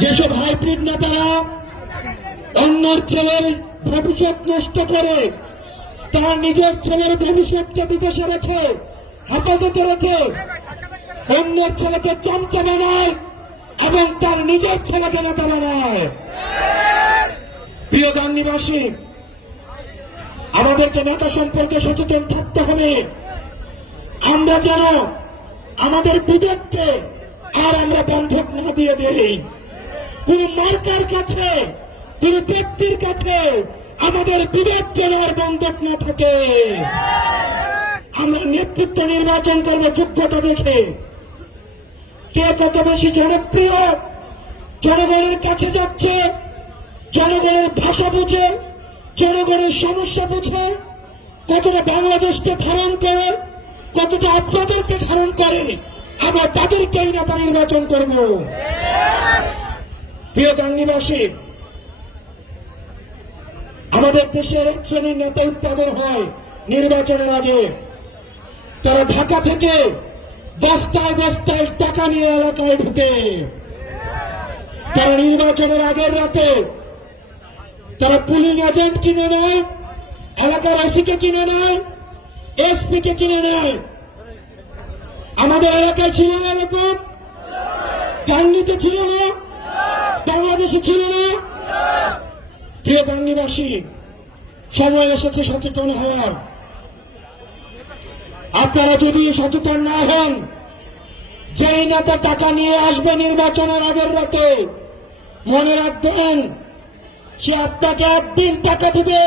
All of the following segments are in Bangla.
যেসব হাইব্রিড নেতারা অন্যের ছেলের ভবিষ্যৎ নষ্ট করে তার নিজের ছেলের ভবিষ্যৎকে বিদেশে রেখে হেফাজতে রেখে অন্যের ছেলেকে চামচা বানায় এবং তার নিজের ছেলেকে নেতা বানায়। প্রিয় গাংনীবাসী, আমাদেরকে নেতা সম্পর্কে সচেতন থাকতে হবে। আমরা যেন আমাদের বিবেককে আর আমরা বন্ধক না দিয়ে দেই। কোন মার্কার কাছে, কোন ব্যক্তির কাছে আমাদের বিবেক যেন আর বন্ধক না থাকে। আমরা নেতৃত্ব নির্বাচন করব যোগ্যতা দেখে, কে কত বেশি জনপ্রিয়, জনগণের কাছে যাচ্ছে, জনগণের ভাষা বুঝে, জনগণের সমস্যা বুঝে, কতটা বাংলাদেশকে ধারণ করে, কতটা আপনাদেরকে ধারণ করে, আমরা তাদেরকেই নেতা নির্বাচন করব। প্রিয় গাংনীবাসী, আমাদের দেশের এক শ্রেণীর নেতা উৎপাদন হয় নির্বাচনের আগে। তারা ঢাকা থেকে বস্তায় বস্তায় টাকা নিয়ে এলাকায় ঢুকে, তারা নির্বাচনের আগের রাতে তারা পুলিশ এজেন্ট কিনে নেয়, এলাকার ওসিকে কিনে নেয়, এসপি কে কিনে নেয়। আমাদের এলাকায় ছিল না এরকম? গাংনীতে ছিল না? বাংলাদেশে ছিল না? প্রিয় গাংনীবাসী, সময় এসেছে সচেতন হওয়ার। আপনারা যদি সচেতন না হন, যেই নেতা টাকা নিয়ে আসবে নির্বাচনের আগের রাতে, মনে রাখবেন সে আপনাকে একদিন টাকা দিবে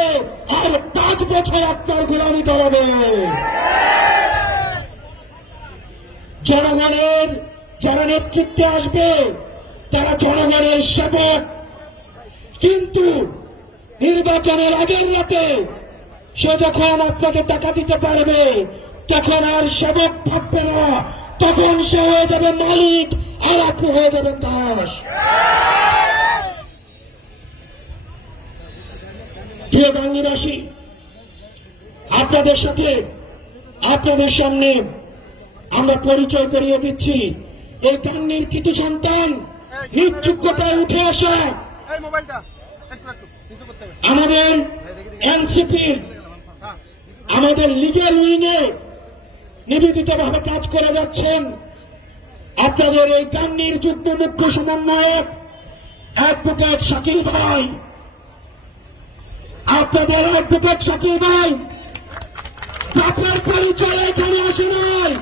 আর 5 বছর আপনার গোলামি করাবে। জনগণের যারা নেতৃত্বে আসবে তারা জনগণের সেবক, কিন্তু নির্বাচনের আগের রাতে সে যখন আপনাকে টাকা দিতে পারবে তখন আর সেবক থাকবে না, তখন সে হয়ে যাবে মালিক আর আপনি হয়ে যাবেন দাস। প্রিয় গাংনীবাসী, আপনাদের সাথে আপনাদের সামনে আমরা পরিচয় করিয়ে দিচ্ছি এই গাংনীর কৃতি সন্তান, নিজ যোগ্যতায় উঠে আসা আমাদের এনসিপির, আমাদের লিগ্যাল উইংয়ে নিবেদিতভাবে কাজ করে যাচ্ছেন আপনাদের এই গাংনীর যুগ্ম মুখ্য সমন্বয়ক অ্যাডভোকেট শাকিল ভাই। আপনাদের অ্যাডভোকেট শাকিল ভাই বাপের পরিচয় এখানে আসে নাই,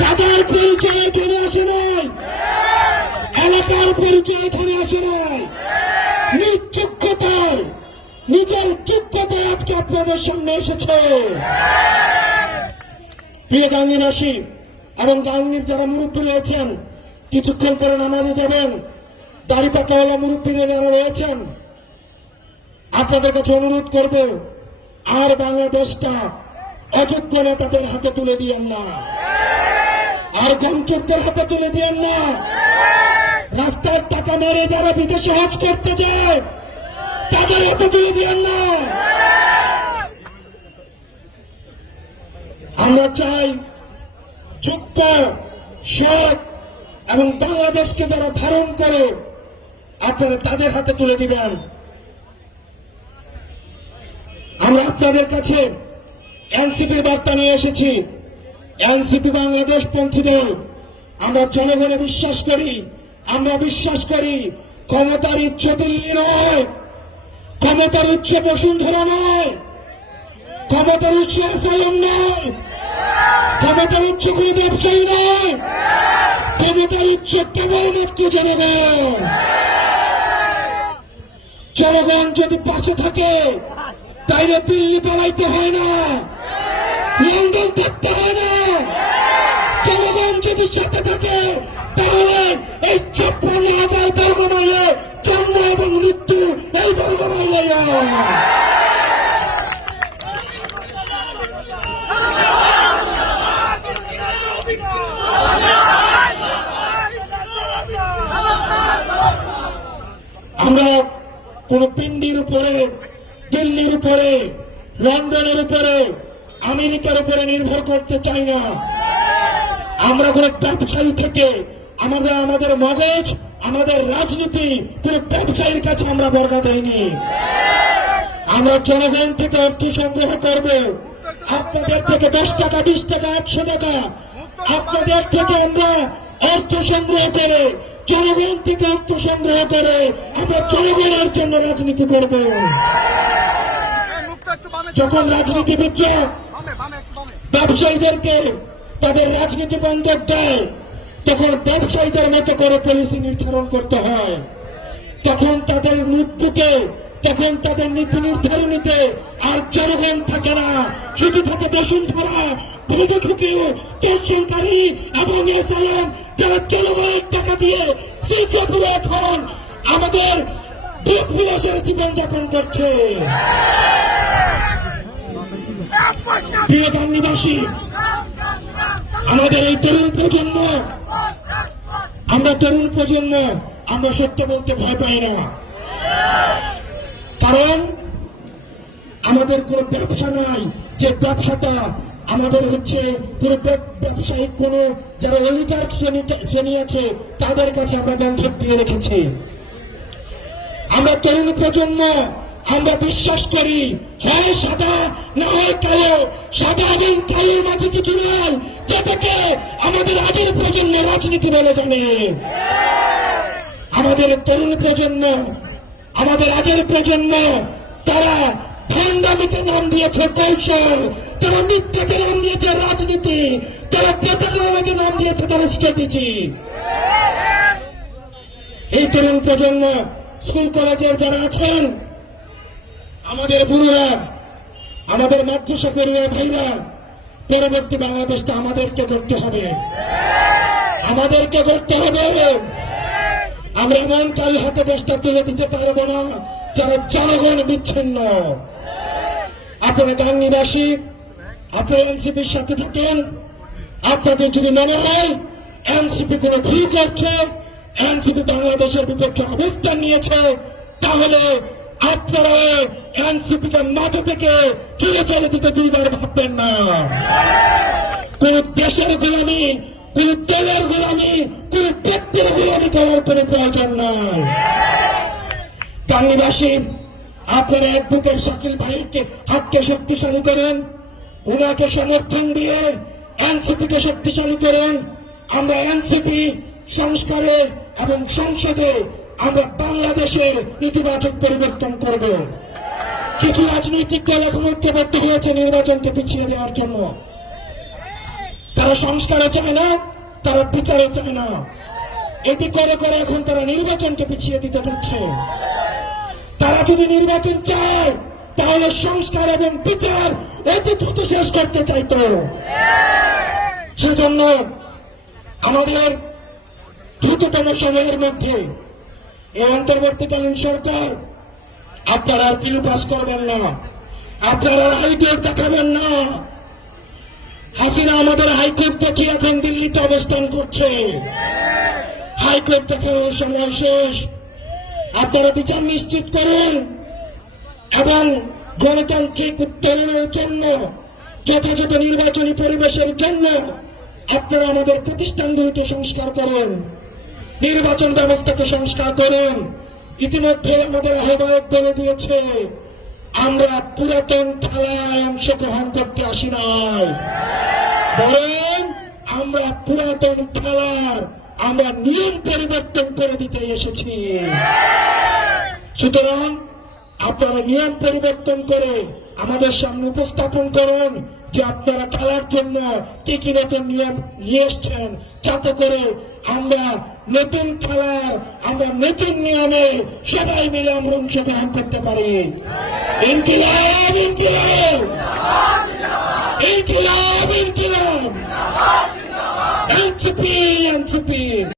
দাদার পরিচয় এখানে আসে নাই, এলাকার পরিচয় এখানে আসে নাই, নিজ যোগ্যতায়, নিজের যোগ্যতায় আজকে আপনাদের সামনে এসেছে। প্রিয় গাংনীবাসী এবং গাংনীর যারা মুরব্বী রয়েছেন, কিছুক্ষণ পরে নামাজে যাবেন, দাড়ি পাকাওয়ালা মুরব্বীরা যারা রয়েছেন, আপনাদের কাছে অনুরোধ করব, আর বাংলাদেশটা অযোগ্য নেতাদের হাতে তুলে দিয়েন না, আর গমচোরদের হাতে তুলে দিয়েন না। রাস্তার টাকা মেরে যারা বিদেশে হজ করতে যায় তাদের হাতে তুলে দিয়েন না। আমরা চাই যোগ্য, সৎ এবং বাংলাদেশকে যারা ধারণ করে আপনারা তাদের হাতে তুলে দিবেন। আমরা আপনাদের কাছে এনসিপির বার্তা নিয়ে এসেছি। এনসিপি বাংলাদেশ পন্থী দল। আমরা জনগণে বিশ্বাস করি, আমরা বিশ্বাস করি ক্ষমতার উচ্চ দিল্লি নয়, ক্ষমতার উচ্চ বসুন্ধরা নয়, ক্ষমতার উচ্চ আসালাম নয়, ক্ষমতার উচ্চ কোন ব্যবসায়ী নয়, ক্ষমতার উচ্চ কেবলমাত্র জনগণ। জনগণ যদি পাশে থাকে তাইলে দিল্লি পালাইতে হয় না, লন্ডন থাকতে হয় না। জনগণ যদি সাথে থাকে তাহলে এই 56,000 বর্গ মাইলে জন্ম এবং মৃত্যু এই বর্গ মাইলে। আমরা কোন পিন্ডির উপরে, দিল্লির উপরে, লন্ডনের উপরে, আমেরিকার উপরে নির্ভর করতে চাই না। আমরা কোন ব্যবসায়ী থেকে আমাদের মগজ, আমাদের রাজনীতি কোন ব্যবসায়ীর কাছে আমরা বর্গা দেয়নি। আমরা জনগণ থেকে অর্থ সংগ্রহ করব, আপনাদের থেকে 10 টাকা, 20 টাকা, 100 টাকা আপনাদের থেকে আমরা অর্থ সংগ্রহ করে, জনগণ থেকে অর্থ সংগ্রহ করে আমরা জনগণের জন্য রাজনীতি করব। যখন রাজনীতিবিদরা ব্যবসায়ীদেরকে তাদের রাজনীতি বন্ধক দেয়, তখন ব্যবসায়ীদের মতো করে পলিসি নির্ধারণ করতে হয়। তখন তাদের মুখবুকে, তখন তাদের নীতি নির্ধারণীতে আর জনগণ থাকে না, শুধু থাকে বসুন্ধরা, ভূমিখুকিও, দর্শনকারী এবং এসালাম, যারা জনগণের টাকা দিয়ে সিঙ্গাপুরে এখন আমাদের দুঃখ বিলাসের জীবনযাপন করছে। প্রিয় বাংলাদেশী, আমাদের এই তরুণ প্রজন্ম, আমরা সত্য বলতে ভয় পাই না। কারণ আমাদের কোন ব্যবসা নাই, যে ব্যবসাটা আমাদের হচ্ছে কোন ব্যবসায়িক কোন যারা অলিগার্ক শ্রেণী আছে তাদের কাছে আমরা বন্ধক দিয়ে রেখেছি। আমরা তরুণ প্রজন্ম, আমরা বিশ্বাস করি হয় সাদা না হয় কালো, সাদা এবং কালোর মাঝে কিছু নাই, যেটাকে আমাদের আগের প্রজন্ম রাজনীতি বলে জানে। আমাদের তরুণ প্রজন্ম, আমাদের আগের প্রজন্ম, তারা ভণ্ডামিকে নাম দিয়েছে কৌশল, তারা মিথ্যাকে নাম দিয়েছে রাজনীতি, তারা প্রতারণাকে নাম দিয়েছে তারা স্ট্র্যাটেজি। এই তরুণ প্রজন্ম, স্কুল কলেজের যারা আছেন, আমাদের বুড়োরা, আমাদের মাদ্রাসা পড়ুয়া ভাইরা, পরবর্তী বাংলাদেশটা আমাদেরকে করতে হবে, আমাদেরকে করতে হবে। আমরা এমন কারো হাতে দেশটা তুলে দিতে পারবো না যারা জনগণ বিচ্ছিন্ন। আপনারা গাংনীবাসী, আপনারা এনসিপির সাথে থাকেন, আপনাদের যদি মনে হয় এনসিপি কোনো ভুল করছে, এনসিপি বাংলাদেশের বিপক্ষে অবস্থান নিয়েছে, তাহলে আপনারা এনসিপিকে মাথা থেকে চুলে ফেলে দিতে দুইবার ভাববেন না। কোন দেশের গোলামি, কোন দলের গোলামি, কোন ব্যক্তির গোলামি করার কোন প্রয়োজন নাই। গাংনীবাসী, আপনারা অ্যাডভোকেট শাকিল ভাইকে হাতকে শক্তিশালী করেন, উনাকে সমর্থন দিয়ে এনসিপিকে শক্তিশালী করেন। আমরা এনসিপি সংস্কারে এবং সংসদে আমরা বাংলাদেশের ইতিবাচক পরিবর্তন করব। কিছু রাজনৈতিক দল এখন ঐক্যবদ্ধ হয়েছে নির্বাচনকে পিছিয়ে দেওয়ার জন্য। তারা সংস্কারও চায় না, তারা বিচারও চায় না। এটি করে করে এখন তারা নির্বাচনকে পিছিয়ে দিতে চাচ্ছে। তারা যদি নির্বাচন চায় তাহলে সংস্কার এবং বিচার অতি দ্রুত শেষ করতে চাইতো। সেজন্য আমাদের দ্রুততম সময়ের মধ্যে এই অন্তর্বর্তীকালীন সরকার, আপনারা আর পিলু পাস করবেন না, আপনারা হাইকোর্ট দেখাবেন না। হাসিনা আমাদের হাইকোর্ট দেখিয়ে এখন দিল্লিতে অবস্থান করছে। হাইকোর্ট দেখানোর সময় শেষ। আপনারা বিচার নিশ্চিত করুন এবং গণতান্ত্রিক উত্তরণের জন্য, যথাযথ নির্বাচনী পরিবেশের জন্য আপনারা আমাদের প্রতিষ্ঠানগুলিতে সংস্কার করুন, নির্বাচন ব্যবস্থাকে সংস্কার করুন। ইতিমধ্যে আমাদের আহ্বায়ক বলে দিয়েছে, আমরা পুরাতন খেলায় অংশগ্রহণ করতে আসি নাই, বরং আমরা পুরাতন খেলার আমরা নিয়ম পরিবর্তন করে দিতে এসেছি। সুতরাং আপনারা নিয়ম পরিবর্তন করে আমাদের সামনে উপস্থাপন করুন যে আপনারা খেলার জন্য কি কি নতুন নিয়ম নিয়ে এসছেন, যাতে করে আমরা নতুন খেলার, আমরা নতুন নিয়মে সবাই মিলে আমরা অংশগ্রহণ করতে পারি। ইনকিলাব, ইনকিলাব, ইনকিলাব, ইনকিলাব, এনসিপি, এনসিপি।